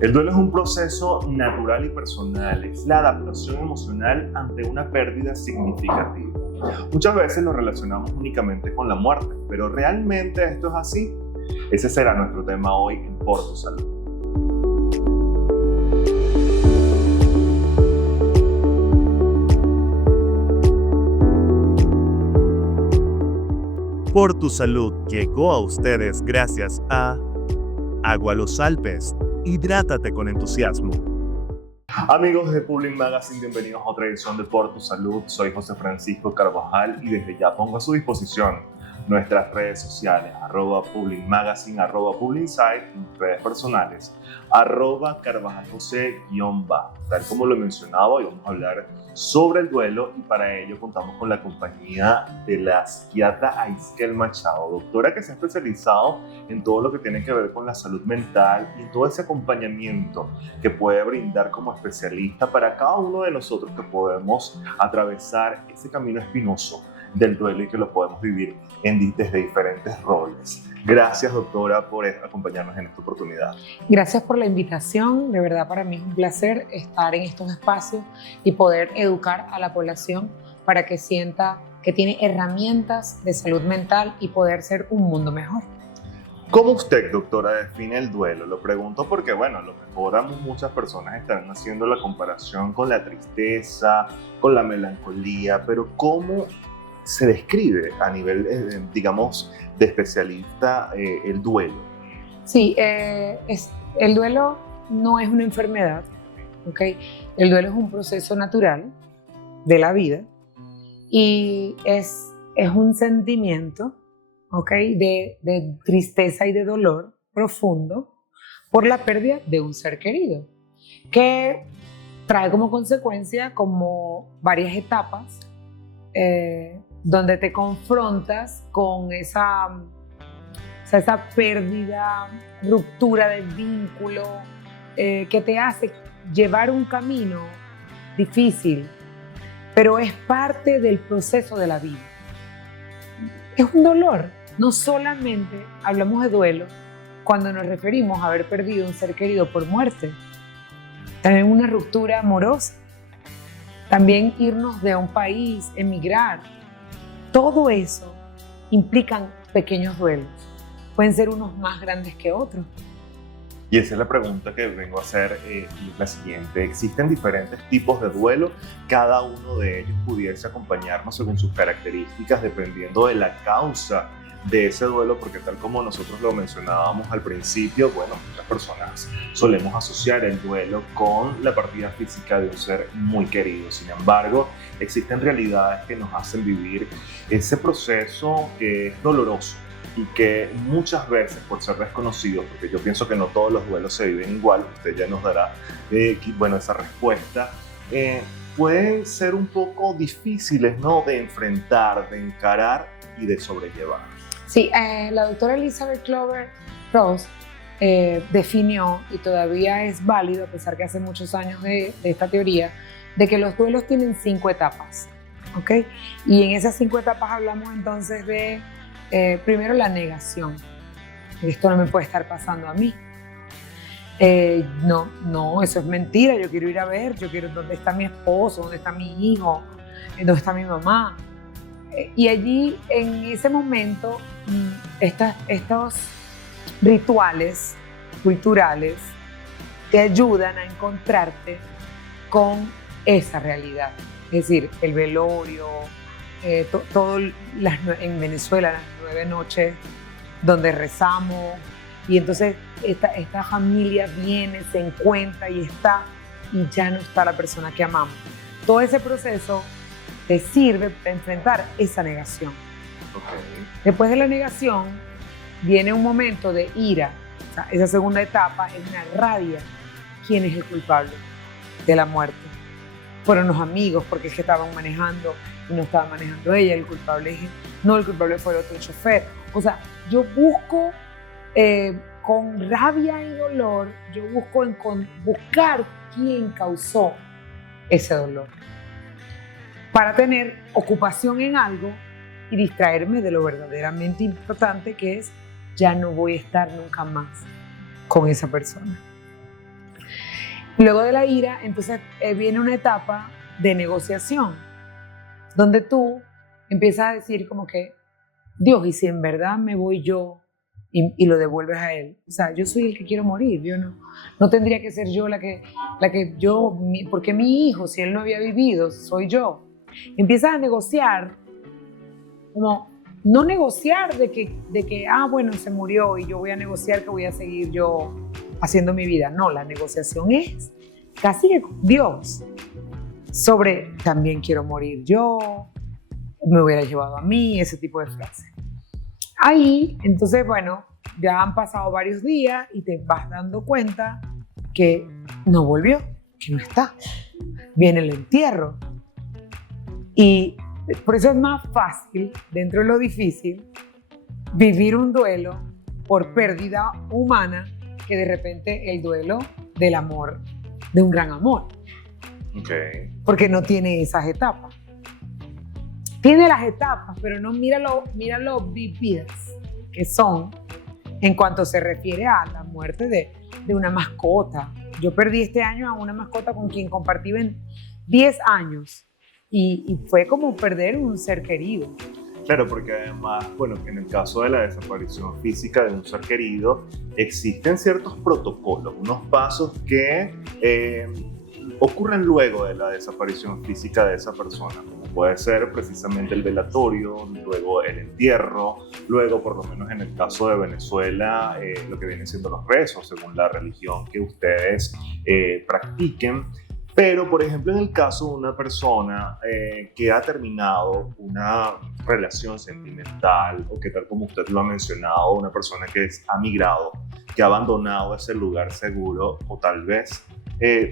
El duelo es un proceso natural y personal, es la adaptación emocional ante una pérdida significativa. Muchas veces lo relacionamos únicamente con la muerte, pero ¿realmente esto es así? Ese será nuestro tema hoy en Por Tu Salud. Por Tu Salud llegó a ustedes gracias a Agua Los Alpes. Hidrátate con entusiasmo. Amigos de Public Magazine, bienvenidos a otra edición de Por Tu Salud. Soy José Francisco Carvajal y desde ya pongo a su disposición nuestras redes sociales, @Public Magazine, @Publinsight, mis redes personales, @CarvajalJosé_. Tal como lo mencionaba, hoy vamos a hablar sobre el duelo y para ello contamos con la compañía de la psiquiatra Aiskel Machado, doctora que se ha especializado en todo lo que tiene que ver con la salud mental y todo ese acompañamiento que puede brindar como especialista para cada uno de nosotros que podemos atravesar ese camino espinoso del duelo y que lo podemos vivir desde diferentes roles. Gracias, doctora, por acompañarnos en esta oportunidad. Gracias por la invitación. De verdad, para mí es un placer estar en estos espacios y poder educar a la población para que sienta que tiene herramientas de salud mental y poder ser un mundo mejor. ¿Cómo usted, doctora, define el duelo? Lo pregunto porque, bueno, a lo mejor muchas personas estarán haciendo la comparación con la tristeza, con la melancolía, pero ¿cómo se describe a nivel, digamos, de especialista el duelo? Sí, el duelo no es una enfermedad, ¿ok? El duelo es un proceso natural de la vida y es un sentimiento, ¿ok? De tristeza y de dolor profundo por la pérdida de un ser querido, que trae como consecuencia como varias etapas donde te confrontas con esa pérdida, ruptura del vínculo que te hace llevar un camino difícil, pero es parte del proceso de la vida. Es un dolor. No solamente hablamos de duelo cuando nos referimos a haber perdido un ser querido por muerte, también una ruptura amorosa, también irnos de un país, emigrar. Todo eso implican pequeños duelos. Pueden ser unos más grandes que otros. Y esa es la pregunta que vengo a hacer, y es la siguiente. ¿Existen diferentes tipos de duelo? Cada uno de ellos pudiese acompañarnos según sus características, dependiendo de la causa de ese duelo, porque tal como nosotros lo mencionábamos al principio, bueno, muchas personas solemos asociar el duelo con la partida física de un ser muy querido. Sin embargo, existen realidades que nos hacen vivir ese proceso que es doloroso y que muchas veces, por ser desconocido, porque yo pienso que no todos los duelos se viven igual, usted ya nos dará esa respuesta, pueden ser un poco difíciles, ¿no?, de enfrentar, de encarar y de sobrellevar. Sí, la doctora Elizabeth Kübler-Ross definió, y todavía es válido, a pesar que hace muchos años de esta teoría, de que los duelos tienen 5 etapas, ¿ok? Y en esas 5 etapas hablamos entonces de, primero, la negación. Esto no me puede estar pasando a mí. No, eso es mentira, yo quiero ir a ver, ¿dónde está mi esposo? ¿Dónde está mi hijo? ¿Dónde está mi mamá? Y allí, en ese momento, estos rituales culturales te ayudan a encontrarte con esa realidad. Es decir, el velorio, en Venezuela, las 9 noches donde rezamos, y entonces esta familia viene, se encuentra y ya no está la persona que amamos. Todo ese proceso te sirve para enfrentar esa negación. Okay. Después de la negación viene un momento de ira. O sea, esa segunda etapa es una rabia. ¿Quién es el culpable de la muerte? Fueron los amigos, porque es que estaban manejando y no estaba manejando ella. El culpable fue el otro chofer. O sea, yo busco con rabia y dolor, yo busco buscar quién causó ese dolor, para tener ocupación en algo y distraerme de lo verdaderamente importante, que es: ya no voy a estar nunca más con esa persona. Luego de la ira, entonces viene una etapa de negociación, donde tú empiezas a decir como que, Dios, ¿y si en verdad me voy yo y lo devuelves a él? O sea, yo soy el que quiero morir, yo no tendría que ser yo porque mi hijo, si él no había vivido, soy yo. Empiezas a negociar, como no negociar de que, bueno, se murió y yo voy a negociar que voy a seguir yo haciendo mi vida. No, la negociación es casi que con Dios sobre también quiero morir yo, me hubiera llevado a mí, ese tipo de frases. Ahí, entonces, bueno, ya han pasado varios días y te vas dando cuenta que no volvió, que no está. Viene el entierro. Y por eso es más fácil, dentro de lo difícil, vivir un duelo por pérdida humana que de repente el duelo del amor, de un gran amor. Okay. Porque no tiene esas etapas. Tiene las etapas, pero no mira lo vividas que son en cuanto se refiere a la muerte de una mascota. Yo perdí este año a una mascota con quien compartí 10 años y fue como perder un ser querido. Claro, porque además, bueno, en el caso de la desaparición física de un ser querido, existen ciertos protocolos, unos pasos que ocurren luego de la desaparición física de esa persona, como puede ser precisamente el velatorio, luego el entierro, luego, por lo menos en el caso de Venezuela, lo que vienen siendo los rezos, según la religión que ustedes practiquen. Pero, por ejemplo, en el caso de una persona que ha terminado una relación sentimental o que, tal como usted lo ha mencionado, una persona que ha migrado, que ha abandonado ese lugar seguro, o tal vez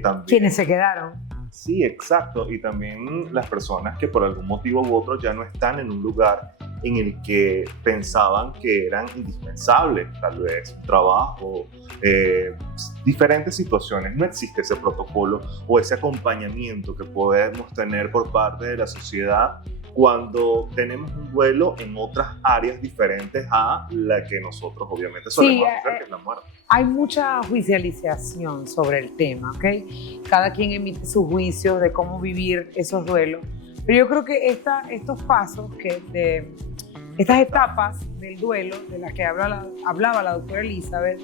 también... ¿Quiénes se quedaron? Sí, exacto. Y también las personas que por algún motivo u otro ya no están en un lugar en el que pensaban que eran indispensables, tal vez un trabajo, diferentes situaciones. No existe ese protocolo o ese acompañamiento que podemos tener por parte de la sociedad cuando tenemos un duelo en otras áreas diferentes a la que nosotros obviamente solemos hacer, que es la muerte. Hay mucha juicialización sobre el tema, ¿ok? Cada quien emite su juicio de cómo vivir esos duelos. Pero yo creo que estos pasos, estas etapas del duelo de las que hablaba la doctora Elizabeth,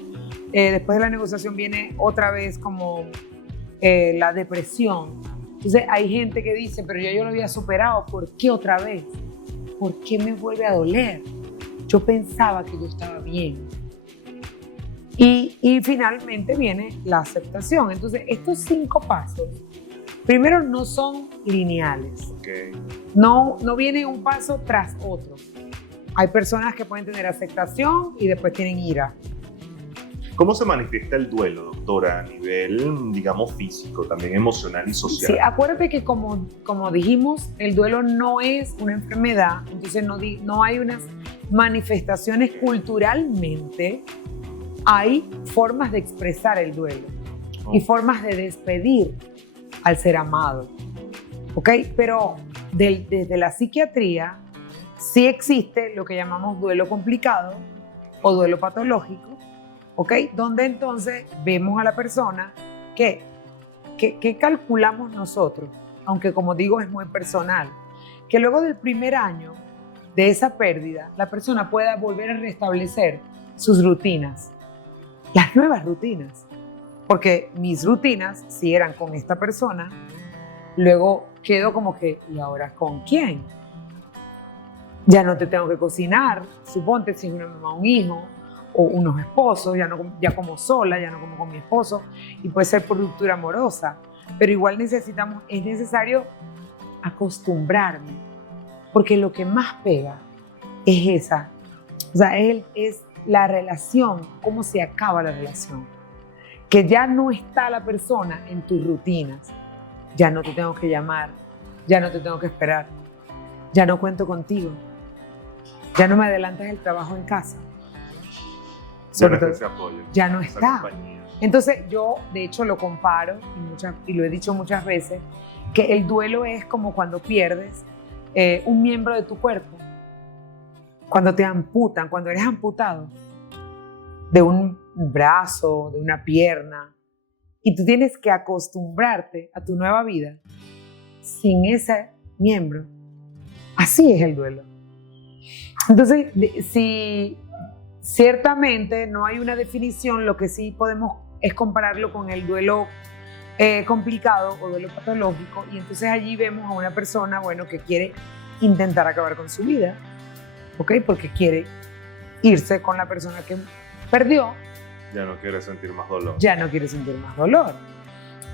después de la negociación viene otra vez como la depresión. Entonces hay gente que dice, pero yo lo había superado, ¿por qué otra vez? ¿Por qué me vuelve a doler? Yo pensaba que yo estaba bien. Y finalmente viene la aceptación. Entonces estos 5 pasos, primero no son lineales. Okay. No viene un paso tras otro. Hay personas que pueden tener aceptación y después tienen ira. ¿Cómo se manifiesta el duelo, doctora, a nivel, digamos, físico, también emocional y social? Sí, acuérdate que como dijimos, el duelo no es una enfermedad, entonces no hay unas manifestaciones culturalmente. Hay formas de expresar el duelo y formas de despedir al ser amado, ¿ok? Pero desde la psiquiatría sí existe lo que llamamos duelo complicado o duelo patológico, ¿ok? Donde entonces vemos a la persona que calculamos nosotros, aunque como digo es muy personal, que luego del primer año de esa pérdida, la persona pueda volver a restablecer sus rutinas, las nuevas rutinas, porque mis rutinas, si eran con esta persona, luego quedo como que, ¿y ahora con quién? Ya no te tengo que cocinar, suponte si es una mamá, un hijo, o unos esposos, ya como sola, ya no como con mi esposo, y puede ser por ruptura amorosa, pero igual es necesario acostumbrarme, porque lo que más pega es es la relación, cómo se acaba la relación, que ya no está la persona en tus rutinas, ya no te tengo que llamar, ya no te tengo que esperar, ya no cuento contigo, ya no me adelantas el trabajo en casa. Ya no está. Entonces yo, de hecho, lo comparo, y lo he dicho muchas veces, que el duelo es como cuando pierdes un miembro de tu cuerpo, cuando te amputan, cuando eres amputado de un brazo, de una pierna, y tú tienes que acostumbrarte a tu nueva vida sin ese miembro. Así es el duelo. Entonces, si ciertamente no hay una definición, lo que sí podemos es compararlo con el duelo complicado o duelo patológico, y entonces allí vemos a una persona, bueno, que quiere intentar acabar con su vida, ¿ok? Porque quiere irse con la persona que perdió. Ya no quiere sentir más dolor. Ya no quiere sentir más dolor.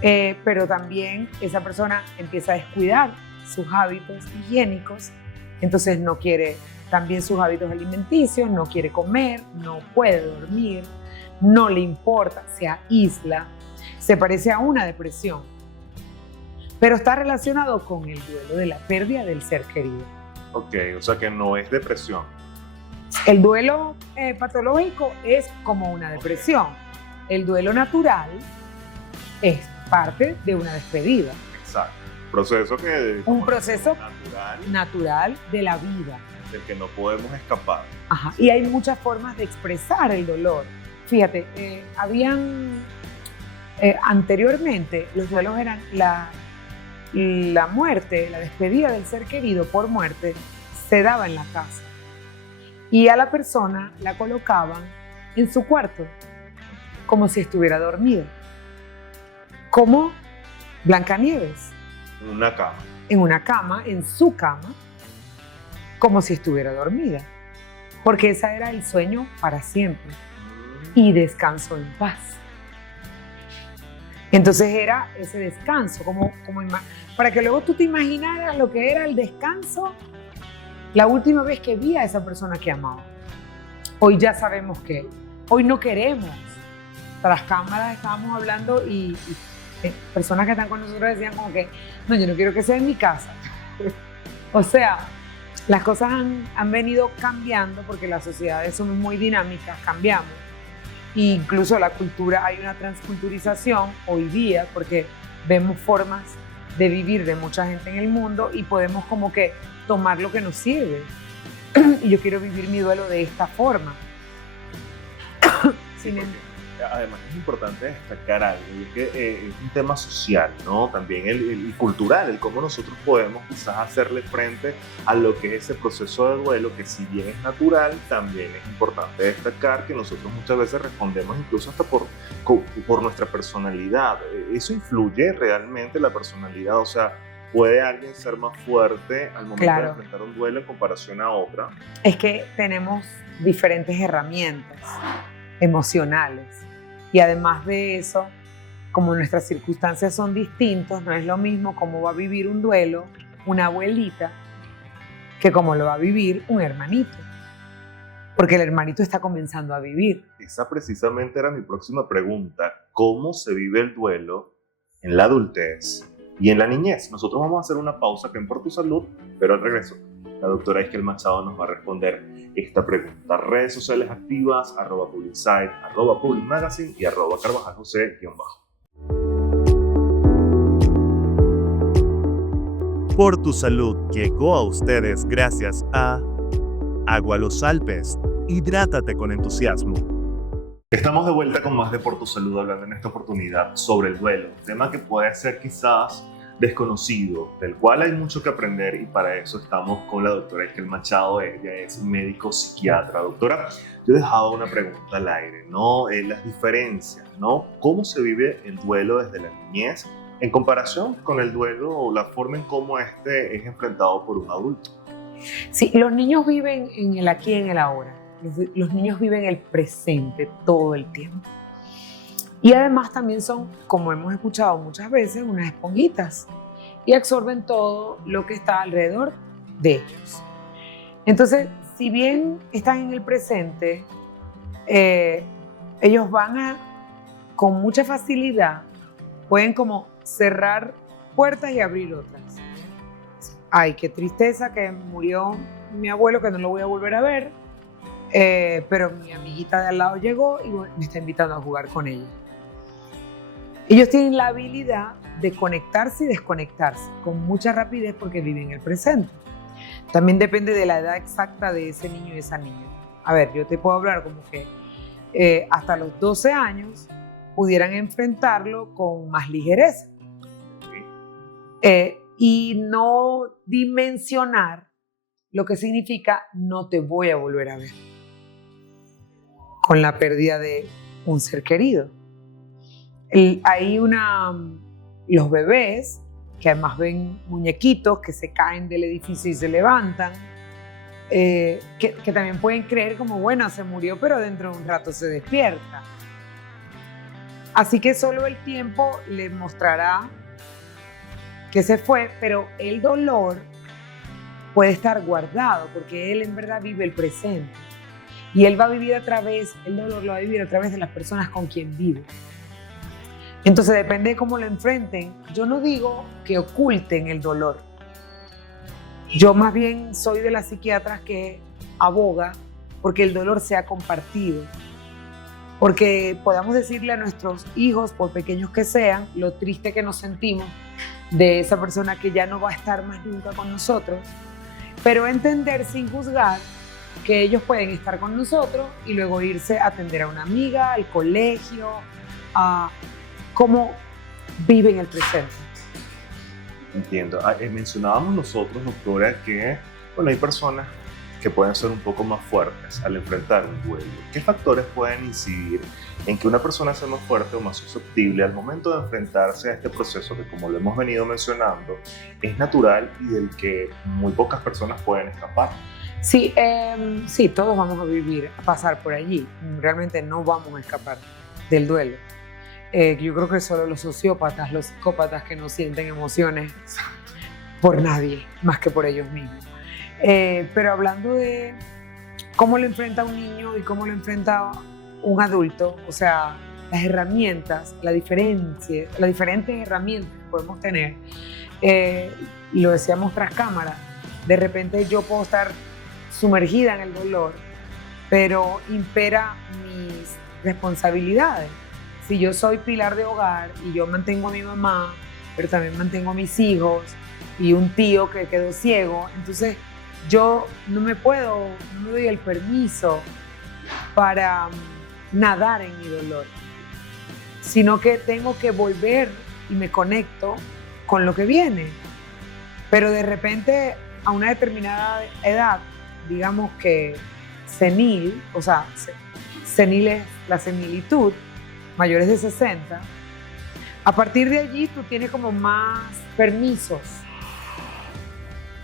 Pero también esa persona empieza a descuidar sus hábitos higiénicos, entonces no quiere también sus hábitos alimenticios, no quiere comer, no puede dormir, no le importa, se aísla, se parece a una depresión, pero está relacionado con el duelo de la pérdida del ser querido. Ok, o sea que no es depresión. El duelo patológico es como una depresión. El duelo natural es parte de una despedida. Exacto. Proceso que... Un proceso natural de la vida. del que no podemos escapar. Ajá. Y hay muchas formas de expresar el dolor. Fíjate, anteriormente los duelos eran la muerte, la despedida del ser querido por muerte se daba en la casa. Y a la persona la colocaban en su cuarto, como si estuviera dormida. Como Blancanieves. Una cama. En una cama, en su cama, como si estuviera dormida. Porque ese era el sueño para siempre. Y descanso en paz. Entonces era ese descanso, para que luego tú te imaginaras lo que era el descanso la última vez que vi a esa persona que amaba. Hoy ya sabemos que hoy no queremos. Tras cámaras estábamos hablando y personas que están con nosotros decían como que no, yo no quiero que sea en mi casa. O sea, las cosas han venido cambiando porque las sociedades son muy dinámicas, cambiamos. E incluso la cultura, hay una transculturización hoy día porque vemos formas de vivir de mucha gente en el mundo y podemos como que tomar lo que nos sirve. Y yo quiero vivir mi duelo de esta forma. Además es importante destacar algo, y es que es un tema social, ¿no? También el cultural, el cómo nosotros podemos quizás hacerle frente a lo que es ese proceso de duelo, que si bien es natural, también es importante destacar que nosotros muchas veces respondemos incluso hasta por nuestra personalidad. ¿Eso influye realmente la personalidad? O sea, ¿puede alguien ser más fuerte al momento de enfrentar un duelo en comparación a otra? Es que tenemos diferentes herramientas emocionales. Y además de eso, como nuestras circunstancias son distintas, no es lo mismo cómo va a vivir un duelo una abuelita que cómo lo va a vivir un hermanito. Porque el hermanito está comenzando a vivir. Esa precisamente era mi próxima pregunta. ¿Cómo se vive el duelo en la adultez y en la niñez? Nosotros vamos a hacer una pausa aquí en Por Tu Salud, pero al regreso la doctora Iskel Machado nos va a responder esta pregunta. Redes sociales activas, @publicsite, @publicmagazine y @carvajalJosé_. Por Tu Salud llegó a ustedes gracias a Agua Los Alpes. Hidrátate con entusiasmo. Estamos de vuelta con más de Por Tu Salud, hablando en esta oportunidad sobre el duelo, un tema que puede ser quizás desconocido, del cual hay mucho que aprender, y para eso estamos con la doctora Iskel Machado. Ella es médico psiquiatra. Doctora, yo he dejado una pregunta al aire, ¿no? Las diferencias, ¿no? ¿Cómo se vive el duelo desde la niñez en comparación con el duelo o la forma en cómo este es enfrentado por un adulto? Sí, los niños viven en el aquí y en el ahora. Los niños viven el presente todo el tiempo. Y además también son, como hemos escuchado muchas veces, unas esponjitas y absorben todo lo que está alrededor de ellos. Entonces, si bien están en el presente, ellos con mucha facilidad, pueden como cerrar puertas y abrir otras. Ay, qué tristeza que murió mi abuelo, que no lo voy a volver a ver, pero mi amiguita de al lado llegó y me está invitando a jugar con ella. Ellos tienen la habilidad de conectarse y desconectarse con mucha rapidez porque viven el presente. También depende de la edad exacta de ese niño y esa niña. A ver, yo te puedo hablar como que hasta los 12 años pudieran enfrentarlo con más ligereza. Y no dimensionar lo que significa no te voy a volver a ver con la pérdida de un ser querido. Los bebés, que además ven muñequitos que se caen del edificio y se levantan, que también pueden creer como, bueno, se murió, pero dentro de un rato se despierta. Así que solo el tiempo le mostrará que se fue, pero el dolor puede estar guardado porque él en verdad vive el presente. Y él va a vivir el dolor lo va a vivir a través de las personas con quien vive. Entonces depende de cómo lo enfrenten. Yo no digo que oculten el dolor. Yo más bien soy de las psiquiatras que aboga porque el dolor sea compartido. Porque podamos decirle a nuestros hijos, por pequeños que sean, lo triste que nos sentimos de esa persona que ya no va a estar más nunca con nosotros, pero entender sin juzgar que ellos pueden estar con nosotros y luego irse a atender a una amiga, al colegio, a cómo viven el presente. Entiendo. Mencionábamos nosotros, doctora, que hay personas que pueden ser un poco más fuertes al enfrentar un duelo. ¿Qué factores pueden incidir en que una persona sea más fuerte o más susceptible al momento de enfrentarse a este proceso que, como lo hemos venido mencionando, es natural y del que muy pocas personas pueden escapar? Sí, todos vamos a pasar por allí. Realmente no vamos a escapar del duelo. Yo creo que solo los sociópatas, los psicópatas que no sienten emociones por nadie, más que por ellos mismos. Pero hablando de cómo lo enfrenta un niño y cómo lo enfrenta un adulto, o sea, las herramientas, las diferentes herramientas que podemos tener, y lo decíamos tras cámara, de repente yo puedo estar sumergida en el dolor, pero impera mis responsabilidades. Si yo soy pilar de hogar y yo mantengo a mi mamá, pero también mantengo a mis hijos y un tío que quedó ciego, entonces yo no me doy el permiso para nadar en mi dolor, sino que tengo que volver y me conecto con lo que viene. Pero de repente a una determinada edad, digamos que senil, o sea, senil es la senilitud, mayores de 60, a partir de allí tú tienes como más permisos.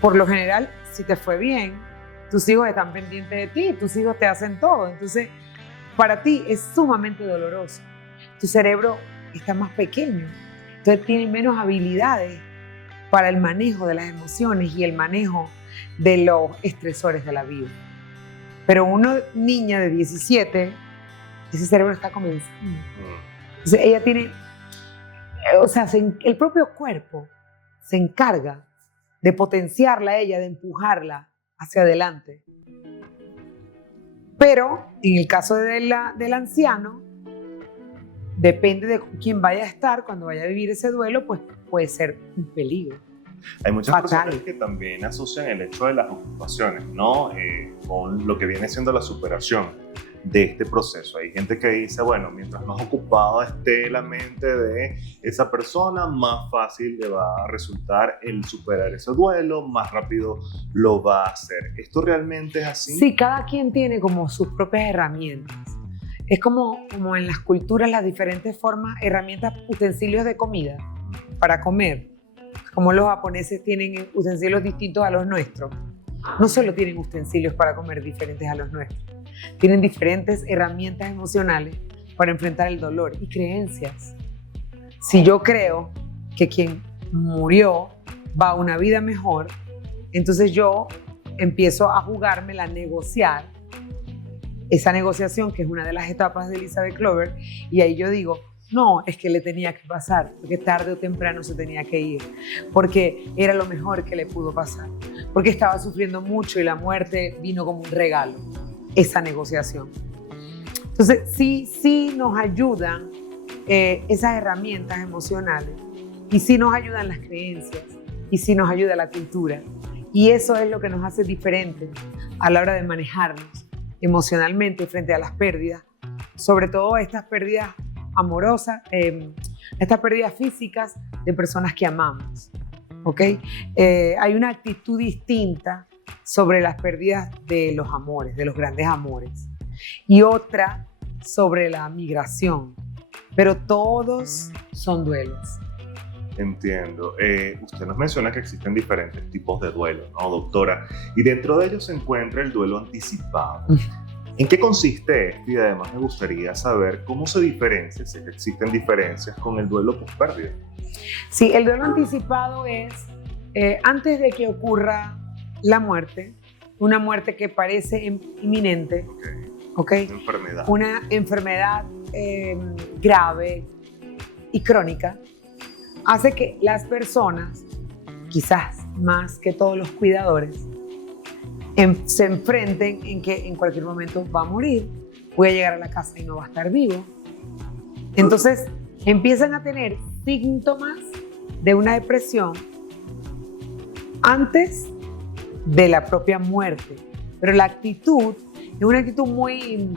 Por lo general, si te fue bien, tus hijos están pendientes de ti, tus hijos te hacen todo. Entonces, para ti es sumamente doloroso. Tu cerebro está más pequeño, entonces tiene menos habilidades para el manejo de las emociones y el manejo de los estresores de la vida. Pero una niña de 17, ese cerebro está comenzando. Entonces ella tiene, o sea, el propio cuerpo se encarga de potenciarla a ella, de empujarla hacia adelante. Pero en el caso del anciano, depende de quién vaya a estar cuando vaya a vivir ese duelo, pues puede ser un peligro. Hay muchas fatal. personas que también asocian el hecho de las ocupaciones, ¿no? Con lo que viene siendo la superación de este proceso. Hay gente que dice, bueno, mientras más ocupada esté la mente de esa persona, más fácil le va a resultar el superar ese duelo, más rápido lo va a hacer. ¿Esto realmente es así? Sí, cada quien tiene como sus propias herramientas. Es como en las culturas, las diferentes formas, herramientas, utensilios de comida para comer. Como los japoneses tienen utensilios distintos a los nuestros. No solo tienen utensilios para comer diferentes a los nuestros, tienen diferentes herramientas emocionales para enfrentar el dolor y creencias. Si yo creo que quien murió va a una vida mejor, entonces yo empiezo a jugármela, a negociar esa negociación, que es una de las etapas de Elizabeth Clover, y ahí yo digo, no, es que le tenía que pasar, porque tarde o temprano se tenía que ir, porque era lo mejor que le pudo pasar, porque estaba sufriendo mucho y la muerte vino como un regalo, esa negociación. Entonces, sí nos ayudan esas herramientas emocionales, y sí nos ayudan las creencias, y sí nos ayuda la cultura, y eso es lo que nos hace diferentes a la hora de manejarnos emocionalmente frente a las pérdidas, sobre todo estas pérdidas amorosas, estas pérdidas físicas de personas que amamos, ¿ok? Hay una actitud distinta sobre las pérdidas de los amores, de los grandes amores, y otra sobre la migración, pero todos son duelos. Entiendo. Usted nos menciona que existen diferentes tipos de duelo, ¿no, doctora? Y dentro de ellos se encuentra el duelo anticipado. ¿En qué consiste esto? Y además me gustaría saber cómo se diferencia, si existen diferencias con el duelo pospérdida. Sí, el duelo anticipado es antes de que ocurra la muerte, una muerte que parece inminente, ¿okay? Una enfermedad grave y crónica, hace que las personas, quizás más que todos los cuidadores, se enfrenten en que en cualquier momento va a morir, voy a llegar a la casa y no va a estar vivo. Entonces empiezan a tener síntomas de una depresión antes de la propia muerte. Pero la actitud es una actitud muy...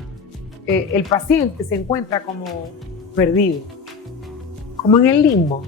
el paciente se encuentra como perdido, como en el limbo,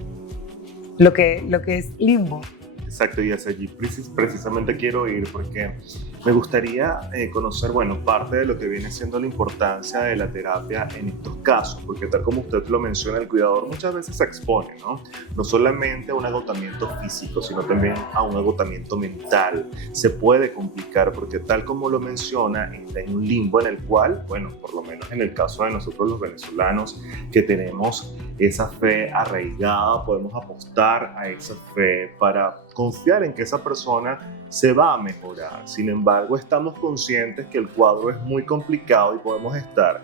lo que es limbo. Exacto, y hacia allí precisamente quiero ir porque me gustaría conocer, bueno, parte de lo que viene siendo la importancia de la terapia en estos casos, porque tal como usted lo menciona, el cuidador muchas veces se expone, ¿no? No solamente a un agotamiento físico, sino también a un agotamiento mental. Se puede complicar porque tal como lo menciona, está en un limbo en el cual, bueno, por lo menos en el caso de nosotros los venezolanos, que tenemos esa fe arraigada, podemos apostar a esa fe para confiar en que esa persona se va a mejorar. Sin embargo, estamos conscientes que el cuadro es muy complicado y podemos estar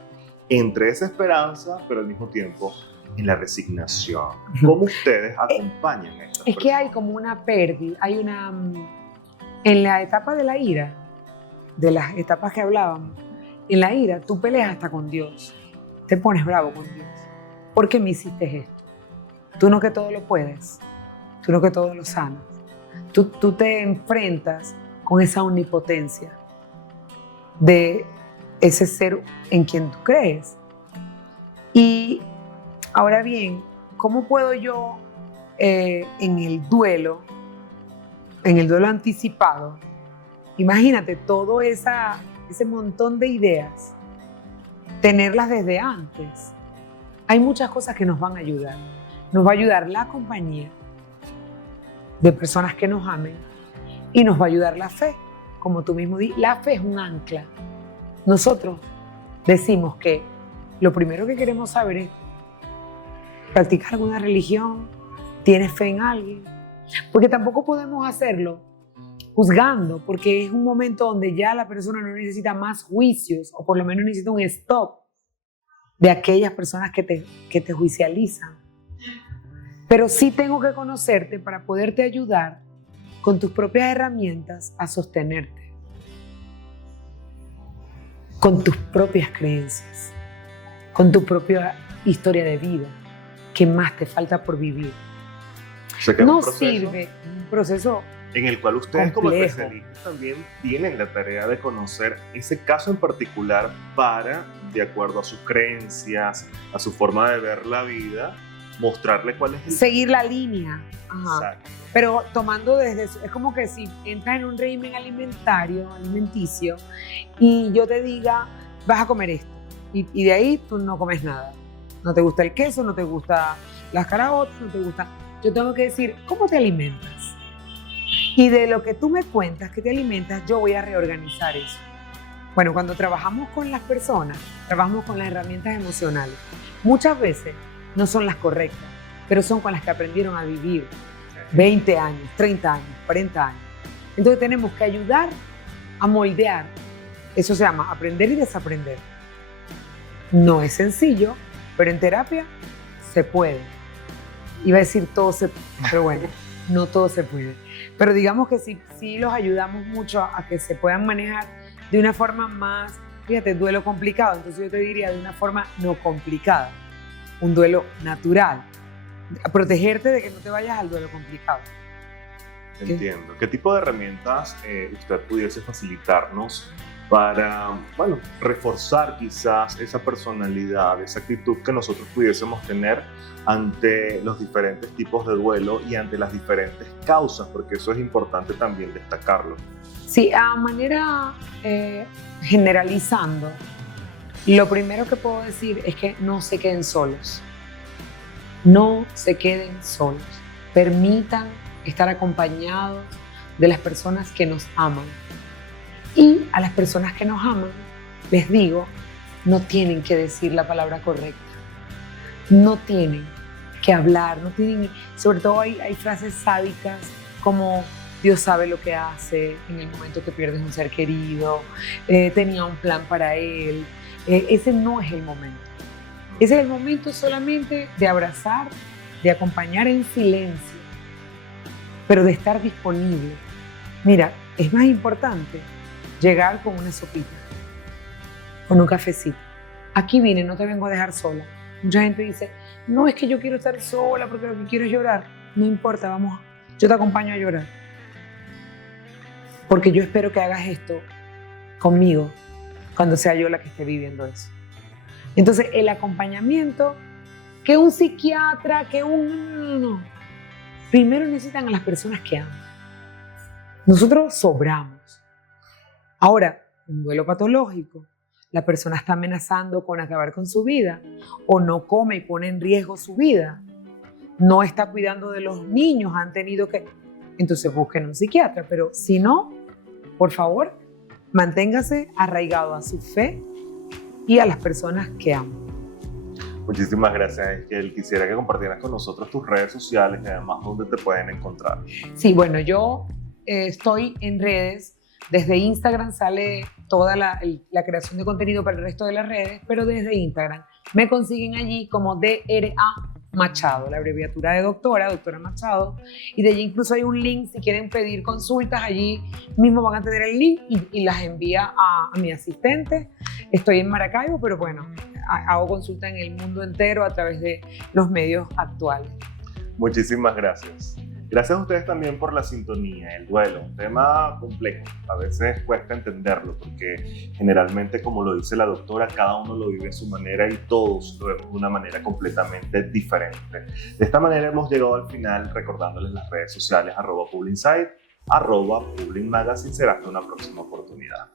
entre esa esperanza, pero al mismo tiempo en la resignación. ¿Cómo ustedes acompañan a estas personas? Que hay como una pérdida, hay una... En la etapa de la ira, de las etapas que hablábamos, en la ira tú peleas hasta con Dios, te pones bravo con Dios. ¿Por qué me hiciste esto? Tú no que todo lo puedes, tú no que todo lo sanas. Tú te enfrentas con esa omnipotencia de ese ser en quien tú crees. Y ahora bien, ¿cómo puedo yo en el duelo anticipado, imagínate todo ese montón de ideas, tenerlas desde antes? Hay muchas cosas que nos van a ayudar. Nos va a ayudar la compañía de personas que nos amen y nos va a ayudar la fe. Como tú mismo dices, la fe es un ancla. Nosotros decimos que lo primero que queremos saber es: ¿practicas alguna religión? ¿Tienes fe en alguien? Porque tampoco podemos hacerlo juzgando, porque es un momento donde ya la persona no necesita más juicios, o por lo menos necesita un stop de aquellas personas que te juicializan. Pero sí tengo que conocerte para poderte ayudar con tus propias herramientas a sostenerte, con tus propias creencias, con tu propia historia de vida. ¿Qué más te falta por vivir? O sea, que no es un proceso sirve un proceso en el cual ustedes como complejo. especialistas también tienen la tarea de conocer ese caso en particular para, de acuerdo a sus creencias, a su forma de ver la vida, mostrarle cuál es el... Seguir la línea. Ajá. Exacto. Pero tomando desde eso, es como que si entras en un régimen alimenticio, y yo te diga, vas a comer esto, y de ahí tú no comes nada. No te gusta el queso, no te gustan las caraotas, no te gusta. Yo tengo que decir, ¿cómo te alimentas? Y de lo que tú me cuentas que te alimentas, yo voy a reorganizar eso. Bueno, cuando trabajamos con las personas, trabajamos con las herramientas emocionales. Muchas veces no son las correctas, pero son con las que aprendieron a vivir 20 años, 30 años, 40 años. Entonces tenemos que ayudar a moldear. Eso se llama aprender y desaprender. No es sencillo, pero en terapia se puede. Iba a decir todo se puede, pero bueno, no todo se puede. Pero digamos que sí los ayudamos mucho a que se puedan manejar de una forma más, fíjate, duelo complicado. Entonces yo te diría de una forma no complicada. Un duelo natural. A protegerte de que no te vayas al duelo complicado. Entiendo. ¿Qué tipo de herramientas usted pudiese facilitarnos para, bueno, reforzar quizás esa personalidad, esa actitud que nosotros pudiésemos tener ante los diferentes tipos de duelo y ante las diferentes causas, porque eso es importante también destacarlo. Sí, a manera generalizando, lo primero que puedo decir es que no se queden solos. No se queden solos. Permitan estar acompañados de las personas que nos aman. Y a las personas que nos aman, les digo, no tienen que decir la palabra correcta. No tienen que hablar, no tienen, sobre todo hay frases sádicas como Dios sabe lo que hace en el momento que pierdes un ser querido, tenía un plan para él. Ese no es el momento. Ese es el momento solamente de abrazar, de acompañar en silencio, pero de estar disponible. Mira, es más importante llegar con una sopita, con un cafecito. Aquí vine, no te vengo a dejar sola. Mucha gente dice, no, es que yo quiero estar sola porque lo que quiero es llorar. No importa, vamos, yo te acompaño a llorar. Porque yo espero que hagas esto conmigo cuando sea yo la que esté viviendo eso. Entonces, el acompañamiento, que un psiquiatra, que un... No. Primero necesitan a las personas que aman. Nosotros sobramos. Ahora, un duelo patológico, la persona está amenazando con acabar con su vida o no come y pone en riesgo su vida, no está cuidando de los niños, han tenido que... Entonces busquen un psiquiatra, pero si no, por favor, manténgase arraigado a su fe y a las personas que aman. Muchísimas gracias, Esquiel. Quisiera que compartieras con nosotros tus redes sociales y además dónde te pueden encontrar. Sí, bueno, yo estoy en redes. Desde Instagram sale toda la creación de contenido para el resto de las redes, pero desde Instagram me consiguen allí como DRA Machado, la abreviatura de doctora Machado, y de allí incluso hay un link, si quieren pedir consultas, allí mismo van a tener el link y las envía a mi asistente. Estoy en Maracaibo, pero bueno, hago consulta en el mundo entero a través de los medios actuales. Muchísimas gracias. Gracias a ustedes también por la sintonía, el duelo, un tema complejo, a veces cuesta entenderlo porque generalmente, como lo dice la doctora, cada uno lo vive a su manera y todos lo vemos de una manera completamente diferente. De esta manera hemos llegado al final recordándoles las redes sociales @PublinSite, @PublinMagazine. Será hasta una próxima oportunidad.